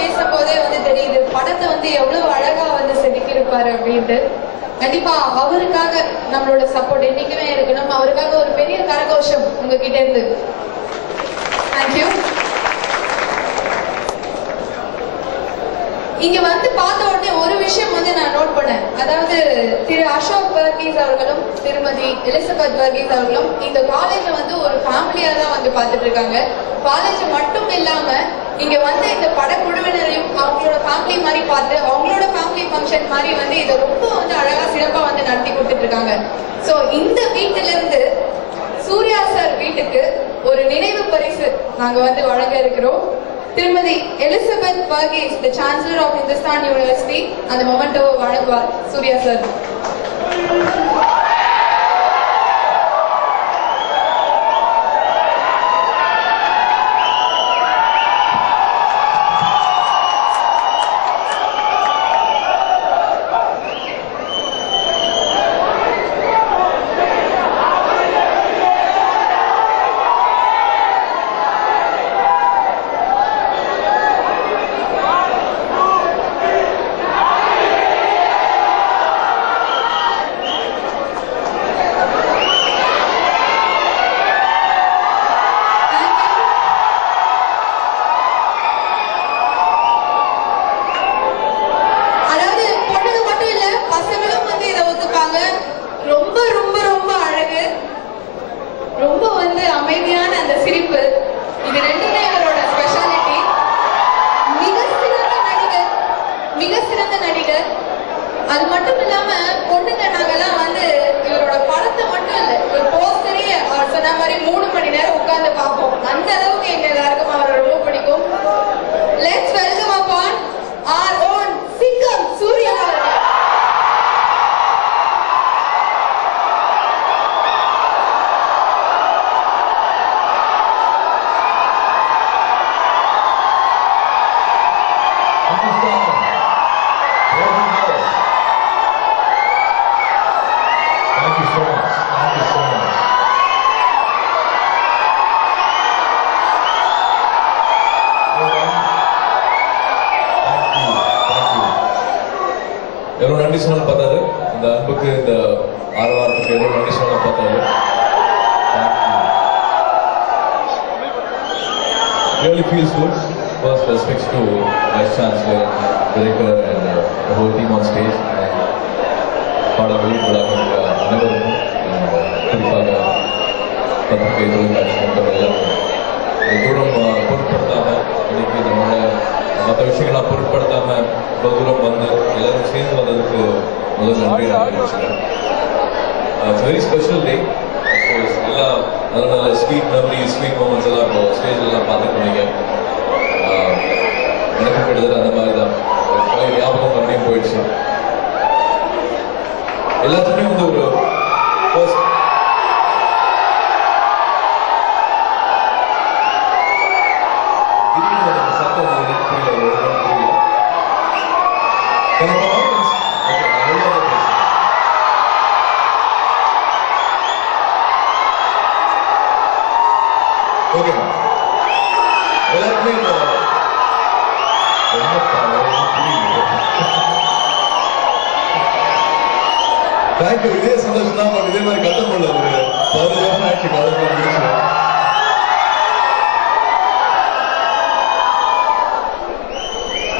பேசும்போதே வந்து தெரியுது படத்தை வந்து எவ்வளவு அழகா வந்து செதுக்கியிருப்பாரு அப்படின்ட்டு. கண்டிப்பா அவருக்காக நம்மளோட சப்போர்ட் என்னைக்குமே இருக்கணும். அவருக்காக ஒரு பெரிய கரகோஷம் உங்ககிட்ட இருந்து. தேங்க்யூ. இங்க வந்து பார்த்த உடனே ஒரு விஷயம் வந்து நான் நோட் பண்ணேன். அதாவது திரு அசோக் வர்கீஸ் அவர்களும் திருமதி எலிசபெத் வர்கீஸ் அவர்களும் இந்த காலேஜ வந்து ஒரு ஃபேமிலியா தான் வந்து பார்த்துட்டு இருக்காங்க. காலேஜ் மட்டும் இல்லாம இங்க வந்து இந்த படக்குழுவினரையும் அவங்களோட ஃபேமிலி மாதிரி பார்த்து அவங்களோட ஃபேமிலி ஃபங்க்ஷன் மாதிரி வந்து இதை ரொம்ப வந்து அழகா சிறப்பா வந்து நடத்தி கொடுத்துட்டு இருக்காங்க. ஸோ இந்த வீட்டுல இருந்து சூர்யா சார் வீட்டுக்கு ஒரு நினைவு பரிசு நாங்க வந்து வழங்க இருக்கிறோம். திருமதி Elizabeth Varghese, the Chancellor of Hindustan University, அந்த மொமெண்டோ வழங்குவார் சூர்யா சார். அமைதியான அந்த சிரிப்பு, இது ரெண்டுமே இவரோட ஸ்பெஷாலிட்டி. மிக சிறந்த நடிகர். அது மட்டும் இல்லாம பொண்ணுங்க நாங்கெல்லாம் வந்து இவரோட படத்தை மட்டும் இல்ல, ஒரு போஸ்டரே அவர் சொன்ன மாதிரி 3 மணி நேரம் உட்கார்ந்து பார்ப்போம். அந்த அளவுக்கு எங்க எல்லாருக்கும் அவரை ரொம்ப பிடிக்கும். Let's welcome upon our own சிங்கம் சூர்யா அவர்கள். எவ்வளவு நன்றி சொன்ன பார்த்தாரு. இந்த அன்புக்கு, இந்த ஆர்வாரத்துக்கு எவ்வளவு நன்றி சொன்ன பார்த்தாரு. Really feels good. First respects to Vice Chancellor, Director and the whole team on stage. பாடம் வெளியிட்டுள்ளார்கள் அனைவருக்கும், குறிப்பாக பத்திரிகை தொழிற்காட்சி நண்பர்கள் தூரம் பொருட்படுத்தாமல் இன்னைக்கு நம்மளோட மற்ற விஷயங்களாம் பொருட்படுத்தாமல் இவ்வளோ தூரம் வந்து எல்லாரும் சேர்ந்து வந்ததுக்கு முதல் நன்றி தெரிவிச்சுக்கிறேன். It's very special day. எல்லாம் நல்ல நல்ல ஸ்வீட் மெமரிஸ், ஸ்வீட் மூமெண்ட்ஸ் எல்லாம் இப்போ ஸ்டேஜ்லாம் பார்த்துருக்கீங்க. எனக்கு கிட்டத்தட்ட அந்த மாதிரி தான் பழைய ஞாபகம் மறுபடியும் போயிடுச்சு. எல்லாத்துக்குமே வந்து ஒரு ஃபர்ஸ்ட் சத்தம் புரியல. ஓகே, எல்லாருக்குமே தேங்க்யூ. இதே சந்தோஷம் தான். பட் இதே மாதிரி கட்ட முடியல. ஒரு 15 வருஷம் ஆயிடுச்சு காலேஜ் முடிச்சு.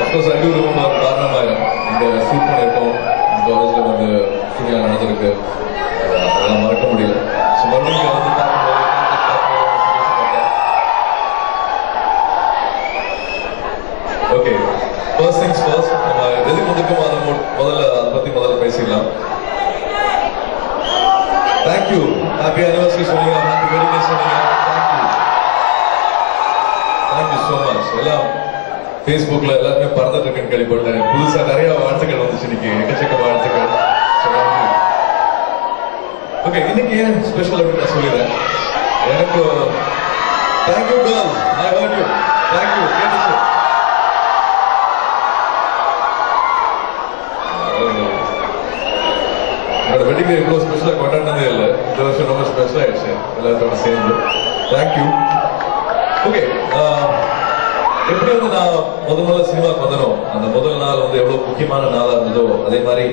அப்கோர்ஸ் ஐ டூ ரிமெம்பர் காரணமாயிரம் இந்த ஷூட் பண்ணியிருக்கோம் காலேஜ்ல வந்து சூர்யா நடந்திருக்கு. அதெல்லாம் மறக்க முடியல. ஸோ மறுபடியும் வந்து ஓகே, ஃபர்ஸ்ட் திங்ஸ் ஃபர்ஸ்ட், நம்ம எதுக்கு முதுக்கும் அதை முதல்ல அதை பற்றி முதல்ல பேசிடலாம். தேங்க்யூ. ஹாப்பி அனிவர்சரி சொன்னீங்க, ஹாப்பி வெட்டிங் டே சொன்னீங்க. Thank you so much. எல்லாம் ஃபேஸ்புக்கில் எல்லாருமே பறந்துட்டு இருக்குன்னு கேள்விப்பட்டேன். புதுசாக நிறைய வாழ்த்துக்கள் வந்துச்சு இன்னைக்கு, எக்கச்சக்க வாழ்த்துக்கள். ஓகே, இன்னைக்கு ஏன் ஸ்பெஷல் அப்படின்னு நான் சொல்லிடுறேன். எனக்கு thank you girls, I heard you. Thank you. கேட்டுச்சு. என்னோட வெட்டிங் டே இவ்வளோ ஸ்பெஷலாக கொண்டாடினதே இல்லை. இந்த வருஷம் ரொம்ப ஸ்பெஷல் ஆயிடுச்சு எல்லாத்தோட சேர்ந்து. தேங்க்யூ. ஓகே, எப்படி வந்து நான் முதல்ல சினிமாக்கு வந்தனும் அந்த முதல் நாள் வந்து எவ்வளவு முக்கியமான நாளா இருந்ததோ அதே மாதிரி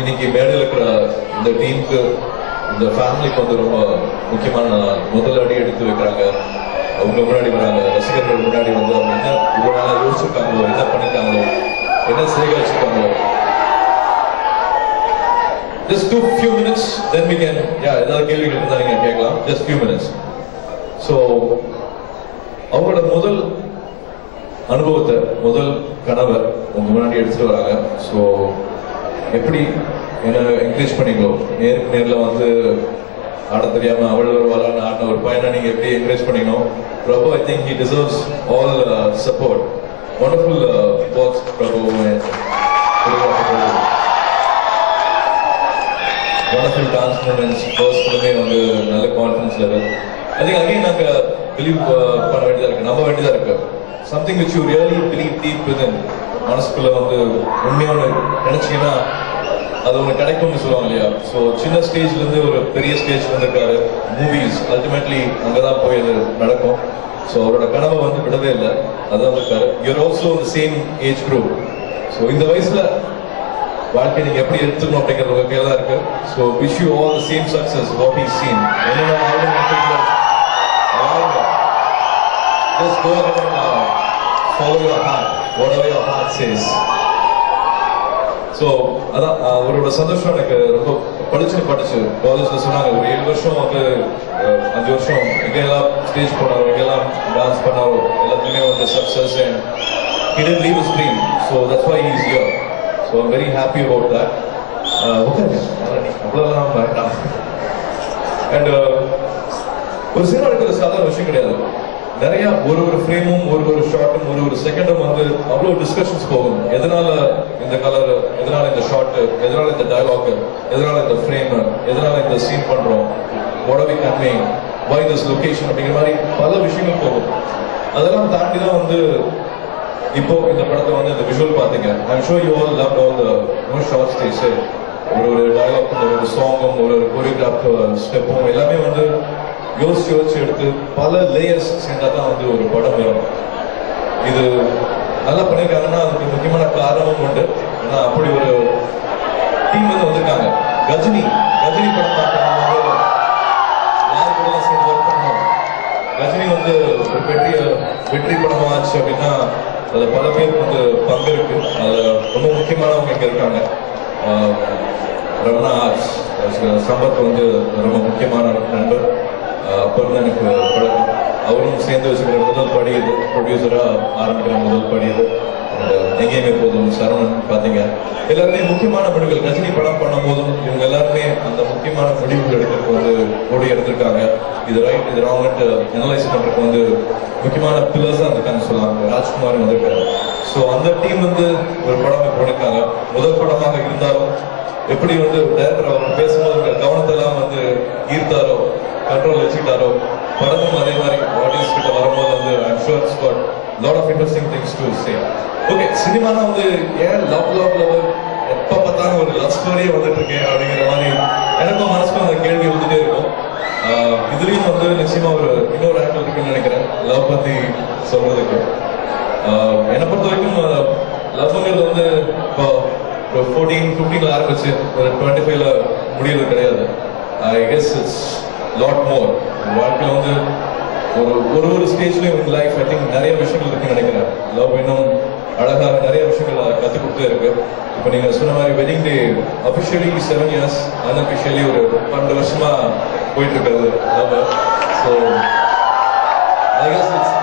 இன்னைக்கு மேடையில் இருக்கிற இந்த டீமுக்கு இந்த ஃபேமிலிக்கு வந்து ரொம்ப முக்கியமான நாள். முதல் அடி எடுத்து வைக்கிறாங்க, அவங்க முன்னாடி வராங்க, ரசிகர்கள் முன்னாடி வந்து அவங்க என்ன இவ்வளவு நாளா யோசிச்சிருக்காங்களோ, என்ன பண்ணிருக்காங்களோ, என்ன சேகரிச்சிருக்காங்களோ. Just few minutes, then we can, ஏதாவது கேள்விகள் இருந்தா நீங்க கேட்கலாம். Just few minutes. So அவங்களோட முதல் அனுபவத்தை, முதல் கனவை உங்க முன்னாடி எடுத்துட்டு வராங்க. ஸோ எப்படி என்ன என்கரேஜ் பண்ணீங்களோ, நேரில் வந்து ஆட தெரியாம அவள் வருவாளான்னு ஆடின ஒரு பையனை நீங்க எப்படி என்கரேஜ் பண்ணீங்களோ, Prabhu I think he deserves all support. Wonderful watch Prabhu. wonderful dance movements, first filmé வந்து நல்ல confidence level. I think again நாங்க பிலீவ் பண்ண வேண்டியதா இருக்கு, நம்ப வேண்டியதா இருக்கு. Something which you really believe deep within, மனசுக்குள்ள வந்து உண்மையான நினைச்சீங்கன்னா அது உங்களுக்கு கிடைக்கும்னு சொல்லுவாங்க இல்லையா. ஸோ சின்ன ஸ்டேஜ்ல இருந்து ஒரு பெரிய ஸ்டேஜ் வந்திருக்காரு. மூவிஸ் அல்டிமேட்லி அங்கதான் போய் அது நடக்கும். ஸோ அவரோட கனவை வந்து விடவே இல்லை, அதான் இருக்காரு. You are also the same age group. So இந்த வயசுல வாழ்க்கை நீங்க எப்படி எடுத்துக்கணும் அப்படிங்கிறது உங்க கையில தான் இருக்கு. So wish you all the same success what he seen. Just go ahead and follow your heart, whatever your heart says. So அதான் அவரோட சந்தோஷம் எனக்கு ரொம்ப படிச்சு காலேஜ்ல சொன்னாங்க. ஒரு 7 வருஷம் வந்து 5 வருஷம் எங்கெல்லாம் ஸ்டேஜ் போனாரோ, எங்கெல்லாம் டான்ஸ் பண்ணாரோ எல்லாத்துலேயுமே வந்து success and he didn't leave his dream. So that's why he is here. So I'm very happy about that. அவ்வளோதான் வேண்டாம். அண்ட் ஒரு சினிமா எடுக்கிற சாதாரண விஷயம் கிடையாது. நிறைய ஒரு ஃப்ரேமும் ஒரு ஷார்ட்டும் ஒரு செகண்டும் வந்து அவ்வளோ டிஸ்கஷன்ஸ் போகும். எதனால இந்த கலர், எதனால இந்த ஷார்ட், எதனால இந்த டயலாக், எதனால இந்த ஃப்ரேம், எதனால இந்த சீன் பண்றோம், what are we conveying, why this location அப்படிங்கிற மாதிரி பல விஷயங்கள் போகும். அதெல்லாம் தாண்டி தான் வந்து இப்போ இந்த படத்தை வந்து இந்த விஷுவல் பார்த்தீங்க. I'm sure you all loved all the shorts they say. ஒரு டயலாக், ஒரு சாங்கும், ஒரு கோரியோகிராஃப் ஸ்டெப்பும் எல்லாமே வந்து யோசிச்சு எடுத்து பல லேயர்ஸ் சேர்ந்தா தான் வந்து ஒரு படம் வரும். இது நல்லா பண்ணியிருக்காங்கன்னா அதுக்கு முக்கியமான காரணமும் உண்டு. ஏன்னா அப்படி ஒரு டீம் வந்து வந்திருக்காங்க. கஜினி படம் பார்க்கும்போது யார் கூட சேர்ந்து ஒர்க் பண்ணணும். கஜினி வந்து ஒரு வெற்றி படம் ஆச்சு அப்படின்னா அதுல பல பேருக்கு வந்து பங்கு இருக்கு. அதுல ரொம்ப முக்கியமானவங்க இங்க இருக்காங்க. ரமணா ஆர்ட்ஸ் சம்பத் வந்து ரொம்ப முக்கியமான நண்பர். அப்போ எனக்கு பழக்கம். அவரும் சேர்ந்து வச்சுக்கிற முதல் படி இது, ப்ரொடியூசரா ஆரம்பிக்கிற முதல் படி இது. எங்கேயுமே போதும் சரவணன் பார்த்தீங்க. எல்லாருமே முக்கியமான முடிவுகள் கஜினி படம் பண்ணும் போதும் இவங்க எல்லாருமே அந்த முக்கியமான முடிவுகள் எடுக்கிறதுக்கு வந்து ஓடி எடுத்திருக்காங்க. இது ரைட், இது ராங்ட்டு அனலைஸ் பண்றதுக்கு வந்து முக்கியமான பில்லர்ஸா இருக்காங்க சொல்லலாம். ராஜ்குமார் வந்திருக்காரு. ஸோ அந்த டீம் வந்து ஒரு படம் பண்ணிருக்காங்க. முதல் படமாக இருந்தாலும் எப்படி வந்து டைரக்டர் அவர் பேசும்போது கவனத்தெல்லாம் வந்து ஈர்த்தாரோ, கண்ட்ரோல் வச்சுக்கிட்டாரோ, படமும் அதே மாதிரி ஆடியன்ஸ் கிட்ட வரும்போது வந்து I'm sure it's got lot of interesting things to say. Okay, சினிமானா வந்து ஏன் லவ் எப்போ பார்த்தாலும் ஒரு லவ் ஸ்டோரியே வந்துட்டு இருக்கேன் அப்படிங்கிற மாதிரி எனக்கும் மனசுக்கும் அந்த கேள்வி வந்துட்டே இருக்கும். இதுலயும் வந்து நிச்சயமா இன்னொரு ஆங்கிள் இருக்குன்னு நினைக்கிறேன் லவ் பத்தி சொல்றதுக்கு. என்னை பொறுத்த வரைக்கும் லவ்ங்கிறது வந்து இப்போ 14-15 ஆரம்பிச்சு ஒரு 25ல முடியறது கிடையாது. I guess it's lot more. வாழ்க்கையில் வந்து ஒரு ஸ்டேஜ்லயும் லைஃப் ஐ திங்க் நிறைய விஷயங்கள் இருக்குன்னு நினைக்கிறேன். லவ் இன்னும் அழகாக நிறைய விஷயங்கள் கற்றுக் கொடுத்தே இருக்கு. இப்போ நீங்க சொன்ன மாதிரி wedding day officially 7 years, unofficially ஒரு 12 வருஷமா போயிட்டு இருக்கிறது love. So I guess it's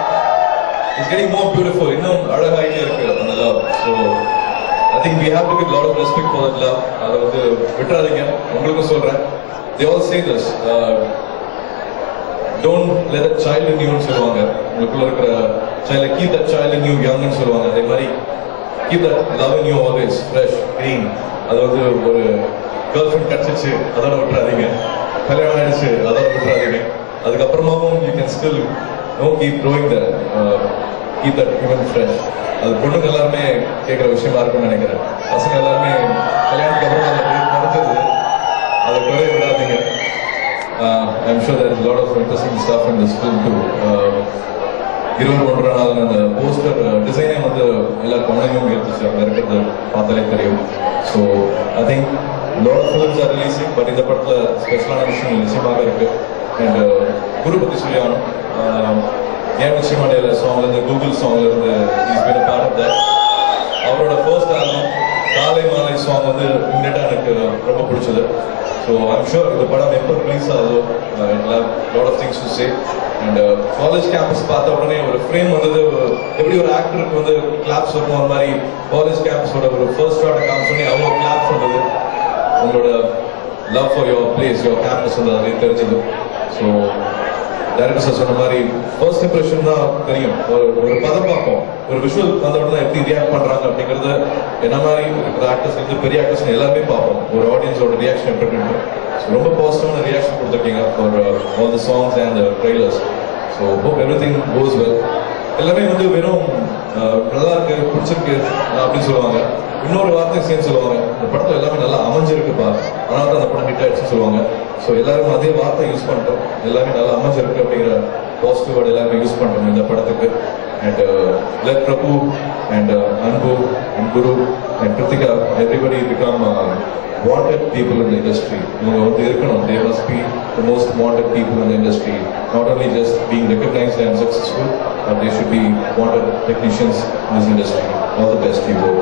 getting more beautiful. இன்னும் அழகாயிட்டே இருக்கு அந்த love. So I think we have to give a lot of respect for that love. அதை வந்து விட்டுறாதீங்க. உங்களுக்கும் சொல்றேன். They all say this. Don't let a child in you சொல்லுவாங்க. உங்களுக்குள்ள இருக்கிற child, keep that child in you young ன்னு சொல்லுவாங்க. அதே மாதிரி keep that love in you always fresh, green. அது வந்து ஒரு கேர்ள் ஃப்ரெண்ட் கிடைச்சிச்சு அதோட விட்டுறாதீங்க. கல்யாணம் ஆயிடுச்சு அதோட விட்டுறாதீங்க. அதுக்கப்புறமாவும் you can still keep growing that. Keep that even fresh. அது பொண்ணுங்க எல்லாருமே கேட்குற விஷயமா இருக்கும்னு நினைக்கிறேன். பசங்க எல்லாருமே கல்யாணத்துக்கு அப்புறம் அதை நடத்துறது அதை குறைய விடாதீங்க. I'm sure there is a lot of interesting stuff in this film too. 21 நாள் அந்த poster so I think lot of films are releasing but இந்த படத்தில் ஸ்பெஷலான விஷயம் நிச்சயமாக இருக்குது. அண்ட் குரு பற்றி சொல்லி ஆகணும். ஏன் நிச்சயமாடையில சாங்லேருந்து கூகுள் சாங்லேருந்து is been a part of that. அவரோட ஃபர்ஸ்ட் ஆல்பம் காலை மாலை சாங் வந்து இம்மிடியட்டாக எனக்கு ரொம்ப பிடிச்சது. ஸோ ஐம் ஷூர் இந்த படம் எப்போ ரிலீஸ் ஆகுதோ it have lot of things to say. And college campus பார்த்த உடனே ஒரு ஃப்ரேம் வந்தது. எப்படி ஒரு ஆக்டருக்கு வந்து கிளாப்ஸ் இருக்கும் அந்த மாதிரி காலேஜ் கேம்பஸோட ஒரு ஃபர்ஸ்ட் ஷாட்டை காமிச்சோடனே அவ்வளோ கிளாப்ஸ் வந்தது. உங்களோட love for your place your campus வந்து அதுலேயே தெரிஞ்சது. ஸோ டைரக்டர் சார் சொன்ன மாதிரி ஃபர்ஸ்ட் இம்ப்ரெஷன் தான் தெரியும். ஒரு பதம் பார்ப்போம். ஒரு விஷுவல் வந்த உடனே எப்படி ரியாக்ட் பண்ணுறாங்க அப்படிங்கிறது என்ன மாதிரி இருக்கிற ஆக்டர்ஸ் வந்து பெரிய ஆக்டர்ஸ் எல்லாமே பார்ப்போம். ஒரு ஆடியன்ஸோட ரியாக்ஷன் எப்படி இருக்கு. ஸோ ரொம்ப பாசிட்டிவான ரியாக்ஷன் கொடுத்துருக்கீங்க for all the songs and trailers. So hope every thing cos well. எல்லாமே வந்து வெறும் நல்லா இருக்கு பிடிச்சிருக்கு அப்படின்னு சொல்லுவாங்க. இன்னொரு வார்த்தை சேர்ந்து சொல்லுவாங்க, இந்த படத்தில் எல்லாமே நல்லா அமைஞ்சிருக்குப்பா, அதனால தான் அந்த படம் ஹிட் ஆயிடுச்சுன்னு சொல்லுவாங்க. ஸோ எல்லாரும் அதே வார்த்தை யூஸ் பண்ணிட்டோம். எல்லாமே நல்லா அமைஞ்சிருக்கு அப்படிங்கிற பாசிட்டிவ் வேர்டு எல்லாமே யூஸ் பண்ணிட்டோம் இந்த படத்துக்கு. And let Prabhu and Anbu and Guru and Kritika, everybody become wanted people in the industry. இவங்க வந்து இருக்கணும். They must be the most wanted people in the industry. Not only just being recognized and successful, but they should be wanted technicians in this industry. All the best, people.